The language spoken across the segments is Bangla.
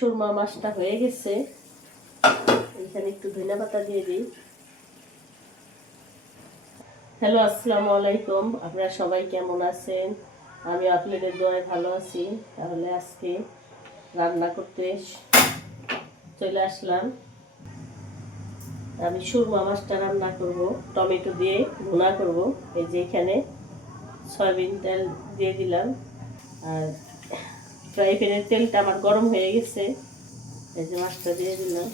সুরমা মাছটা হয়ে গেছে, এখানে একটু ধনিয়া পাতা দিয়ে দিই। হ্যালো, আসসালামু আলাইকুম। আপনারা সবাই কেমন আছেন? আমি আপনাদের দোয়ায় ভালো আছি। তাহলে আজকে রান্না করতে চলে আসলাম। আমি সুরমা মাছটা রান্না করব, টমেটো দিয়ে ভুনা করব। এই যে এখানে সয়াবিন তেল দিয়ে দিলাম, আর ফ্রাই প্যানের তেলটা আমার গরম হয়ে গেছে। এই যে মাছটা দিয়ে দিলাম।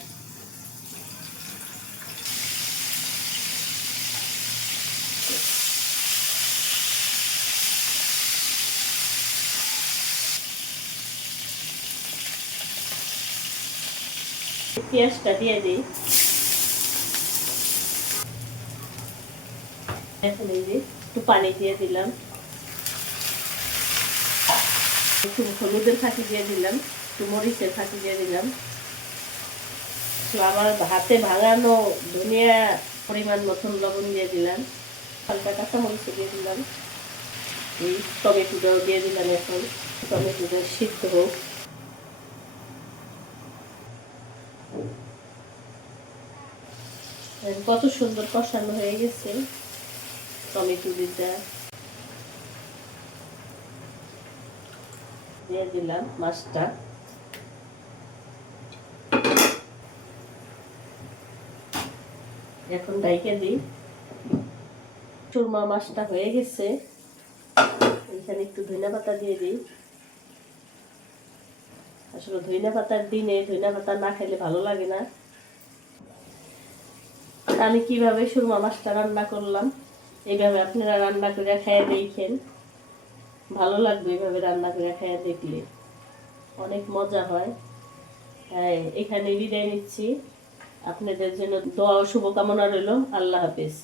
পেঁয়াজটা দিয়ে দিই। এখন এই যে একটু পানি দিয়ে দিলাম, একটু হলুদের ফাঁকি দিয়ে দিলাম, একটু মরিচের ফাঁকি দিয়ে দিলাম। আমার হাতে ভাঙানো ধনিয়া পরিমাণ মতন লবণ দিয়ে দিলাম, হালকা কাঁচামরিচ দিয়ে দিলাম। এই টমেটোটাও দিয়ে দিলাম। এখন টমেটোটা সিদ্ধ হোক। কত সুন্দর কষানো হয়ে গেছে টমেটো দিটা। দিয়ে দিলাম মাছটা। এখন ঢাইকা দিই। সুরমা মাছটা হয়ে গেছে, এখানে একটু ধনিয়া পাতা দিয়ে দিই। আসলে ধনিয়া পাতার দিনে ধনিয়া পাতা না খেলে ভালো লাগে না। আমি কিভাবে সুরমা মাছটা রান্না করলাম, এইভাবে আপনারা রান্না করে খেয়ে দেখেন, ভালো লাগবে। এইভাবে রান্না করে খেয়ে দেখলে অনেক মজা হয়। এখানে বিদায় নিচ্ছি। আপনাদের জন্য দোয়া ও শুভকামনা রইল। আল্লাহ হাফেজ।